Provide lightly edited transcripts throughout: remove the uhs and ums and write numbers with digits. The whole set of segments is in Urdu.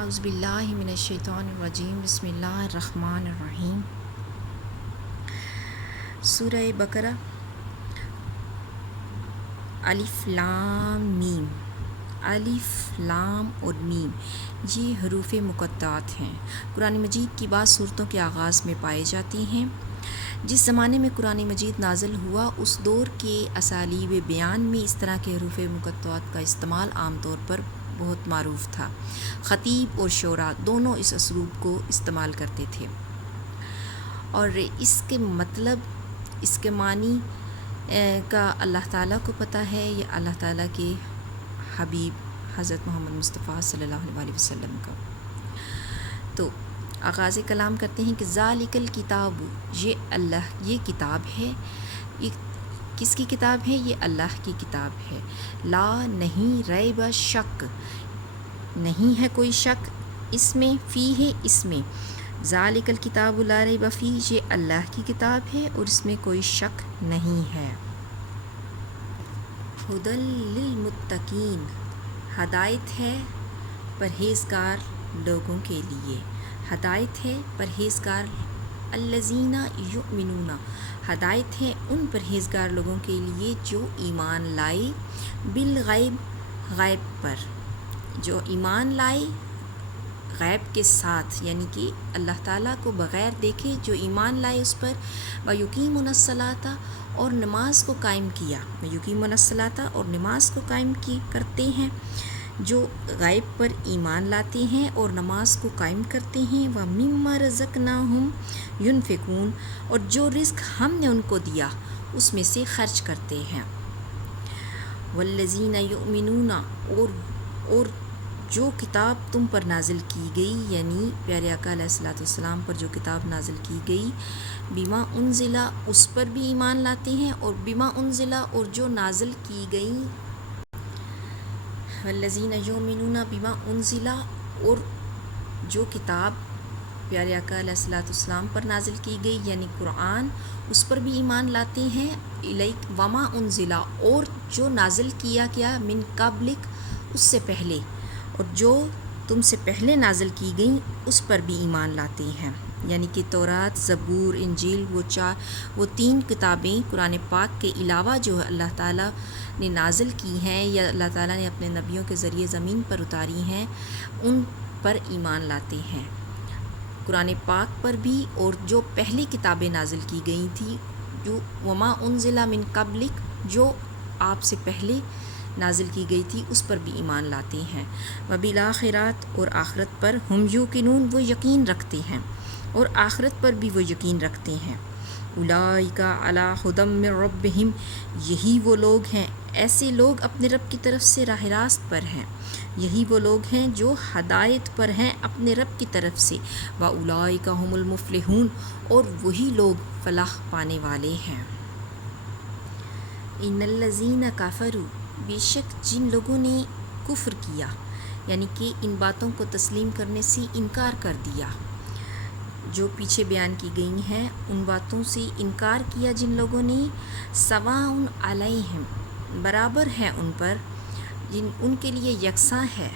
اعوذ باللہ من الشیطان الرجیم بسم اللہ الرحمن الرحیم۔ سورہ بقرہ الف لام میم، الف لام اور میم یہ حروف مقطعات ہیں۔ قرآن مجید کی بعض صورتوں کے آغاز میں پائے جاتی ہیں۔ جس زمانے میں قرآن مجید نازل ہوا اس دور کے اسالیب بیان میں اس طرح کے حروف مقطعات کا استعمال عام طور پر بہت معروف تھا۔ خطیب اور شعراء دونوں اس اسلوب کو استعمال کرتے تھے، اور اس کے مطلب، اس کے معنی کا اللہ تعالیٰ کو پتہ ہے یا اللہ تعالیٰ کے حبیب حضرت محمد مصطفیٰ صلی اللہ علیہ وسلم کا۔ تو آغاز کلام کرتے ہیں کہ ذالک الکتاب، یہ کتاب ہے۔ یہ کس کی کتاب ہے؟ یہ اللہ کی کتاب ہے۔ لا نہیں، ریب شک، نہیں ہے کوئی شک اس میں، فی ہے اس میں، ذالک الکتاب لا ریب فیہ یہ اللہ کی کتاب ہے اور اس میں کوئی شک نہیں ہے۔ ھدی للمتقین، ہدایت ہے پرہیزگار لوگوں کے لیے، ہدایت ہے پرہیزگار، الذین یؤمنون، ہدایت ہے ان پرہیزگار لوگوں کے لیے جو ایمان لائے، بالغیب، غیب پر، جو ایمان لائے غیب کے ساتھ، یعنی کہ اللہ تعالیٰ کو بغیر دیکھے جو ایمان لائے اس پر، وَيُقِيمُونَ الصَّلَاةَ اور نماز کو قائم کیا، وَيُقِيمُونَ الصَّلَاةَ اور نماز کو قائم کرتے ہیں، جو غیب پر ایمان لاتے ہیں اور نماز کو قائم کرتے ہیں، وَمِمَّا رَزَقْنَاهُمْ يُنْفِقُونَ اور جو رزق ہم نے ان کو دیا اس میں سے خرچ کرتے ہیں، وَالَّذِينَ يُؤْمِنُونَ اور جو کتاب تم پر نازل کی گئی، یعنی پیارے آقا علیہ الصلوۃ والسلام پر جو کتاب نازل کی گئی، بما انزلہ اس پر بھی ایمان لاتے ہیں، اور بما انزلہ اور جو نازل کی گئی، والذین یؤمنون بما انزلہ اور جو کتاب پیارے آقا علیہ الصلوۃ والسلام پر نازل کی گئی یعنی قرآن، اس پر بھی ایمان لاتے ہیں، الیک وما انزلہ اور جو نازل کیا گیا، من قبلک اس سے پہلے، اور جو تم سے پہلے نازل کی گئیں اس پر بھی ایمان لاتے ہیں، یعنی کہ تورات، زبور، انجیل، وہ 3 کتابیں قرآن پاک کے علاوہ جو اللہ تعالیٰ نے نازل کی ہیں یا اللہ تعالیٰ نے اپنے نبیوں کے ذریعے زمین پر اتاری ہیں، ان پر ایمان لاتے ہیں، قرآن پاک پر بھی، اور جو پہلی کتابیں نازل کی گئی تھیں، جو وما انزل من قبلک جو آپ سے پہلے نازل کی گئی تھی اس پر بھی ایمان لاتے ہیں، وبالآخرات اور آخرت پر، ہم یوقنون وہ یقین رکھتے ہیں، اور آخرت پر بھی وہ یقین رکھتے ہیں، اولئک علی ھدی من ربہم یہی وہ لوگ ہیں، ایسے لوگ اپنے رب کی طرف سے راہ راست پر ہیں، یہی وہ لوگ ہیں جو ہدایت پر ہیں اپنے رب کی طرف سے، واولئک ھم المفلحون اور وہی لوگ فلاح پانے والے ہیں۔ ان الذین کفروا بے شک جن لوگوں نے کفر کیا، یعنی کہ ان باتوں کو تسلیم کرنے سے انکار کر دیا جو پیچھے بیان کی گئی ہیں، ان باتوں سے انکار کیا جن لوگوں نے، سواء علیہم برابر ہے ان پر، ان کے لیے یکساں ہے،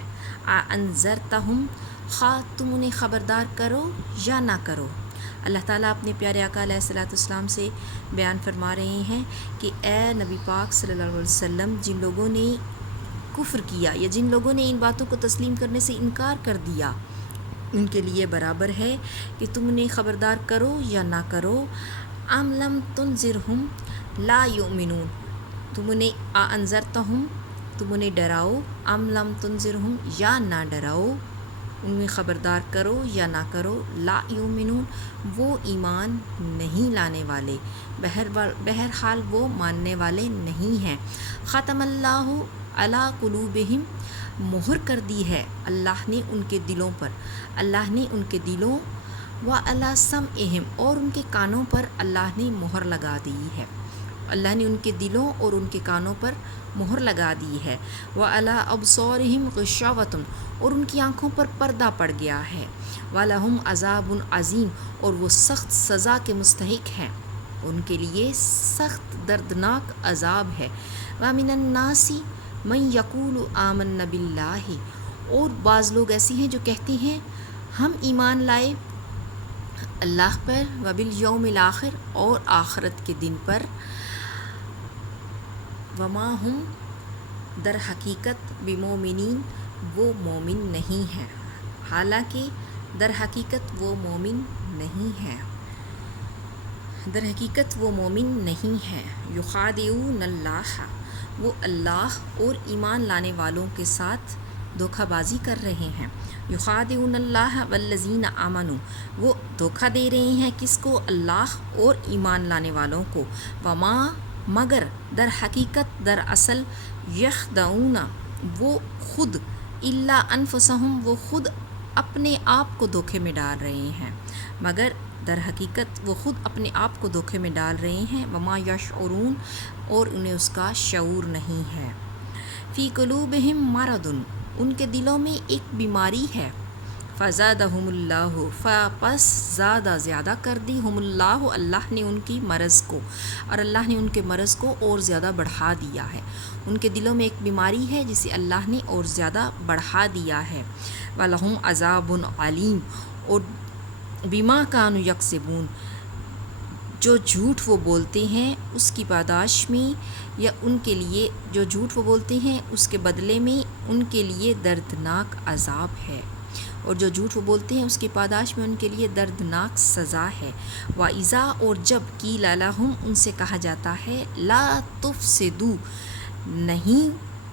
انذرتہم خواہ تم انہیں خبردار کرو یا نہ کرو۔ اللہ تعالیٰ اپنے پیارے آقا علیہ الصلوۃ والسلام سے بیان فرما رہے ہیں کہ اے نبی پاک صلی اللہ علیہ وسلم، جن لوگوں نے کفر کیا یا جن لوگوں نے ان باتوں کو تسلیم کرنے سے انکار کر دیا، ان کے لیے برابر ہے کہ تم انہیں خبردار کرو یا نہ کرو، ام لم تنذرہم لا یؤمنون، تم انہیں انذرتہم تم انہیں ڈراؤ، ام لم تنذرہم یا نہ ڈراؤ، ان میں خبردار کرو یا نہ کرو، لا یؤمنون وہ ایمان نہیں لانے والے، بہرحال وہ ماننے والے نہیں ہیں، ختم اللہ علی قلوبہم مہر کر دی ہے اللہ نے ان کے دلوں پر، اللہ نے ان کے دلوں، وعلی سمعہم اور ان کے کانوں پر اللہ نے مہر لگا دی ہے، اللہ نے ان کے دلوں اور ان کے کانوں پر مہر لگا دی ہے، وعلی ابصارہم غشاوۃ اور ان کی آنکھوں پر پردہ پڑ گیا ہے، وَلَهُمْ عَذَابٌ عَظِيمٌ اور وہ سخت سزا کے مستحق ہیں، ان کے لیے سخت دردناک عذاب ہے، وَمِنَ النَّاسِ مَن یَقُولُ آمَنَّا بِاللَّهِ اور بعض لوگ ایسے ہیں جو کہتے ہیں ہم ایمان لائے اللہ پر وبالیوم الآخر اور آخرت کے دن پر، وما ہم در حقیقت بمومنین وہ مومن نہیں ہیں، حالانکہ در حقیقت وہ مومن نہیں ہیں، در حقیقت وہ مومن نہیں ہیں۔ یخادعون اللہ وہ اللہ اور ایمان لانے والوں کے ساتھ دھوکہ بازی کر رہے ہیں۔ یخادعون اللہ والذین آمنوا وہ دھوکہ دے رہے ہیں کس کو؟ اللہ اور ایمان لانے والوں کو۔ وما مگر در حقیقت در اصل یخدعون وہ خود الا انفسہم وہ خود اپنے آپ کو دھوکے میں ڈال رہے ہیں، مگر در حقیقت وہ خود اپنے آپ کو دھوکے میں ڈال رہے ہیں۔ وما یشعرون اور انہیں اس کا شعور نہیں ہے۔ فی قلوبہم مرض ان کے دلوں میں ایک بیماری ہے۔ فزادہم اللہ پس زیادہ کر دی ہم اللہ نے ان کی مرض کو، اور اللہ نے ان کے مرض کو اور زیادہ بڑھا دیا ہے۔ ان کے دلوں میں ایک بیماری ہے جسے اللہ نے اور زیادہ بڑھا دیا ہے۔ وَلَهُمْ عَذَابٌ عَلِيمٌ اور بما کانوا یکسبون جو جھوٹ وہ بولتے ہیں اس کی پاداش میں، یا ان کے لیے جو جھوٹ وہ بولتے ہیں اس کے بدلے میں ان کے لیے دردناک عذاب ہے، اور جو جھوٹ وہ بولتے ہیں اس کی پاداش میں ان کے لیے دردناک سزا ہے۔ وَإِذَا اور جب قِیلَ لَهُمْ ان سے کہا جاتا ہے لا تفسدوا نہیں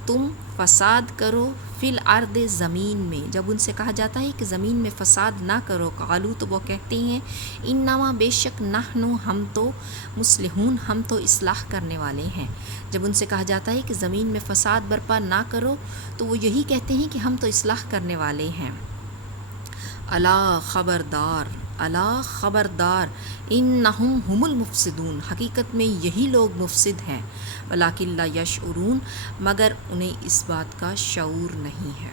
تم فساد کرو فی الارض زمین میں، جب ان سے کہا جاتا ہے کہ زمین میں فساد نہ کرو، قالوا تو وہ کہتے ہیں انما بے شک نحن ہم تو مصلحون ہم تو اصلاح کرنے والے ہیں۔ جب ان سے کہا جاتا ہے کہ زمین میں فساد برپا نہ کرو تو وہ یہی کہتے ہیں کہ ہم تو اصلاح کرنے والے ہیں۔ الا خبردار انہم ہم المفسدون حقیقت میں یہی لوگ مفسد ہیں، ولکن لا یشعرون مگر انہیں اس بات کا شعور نہیں ہے۔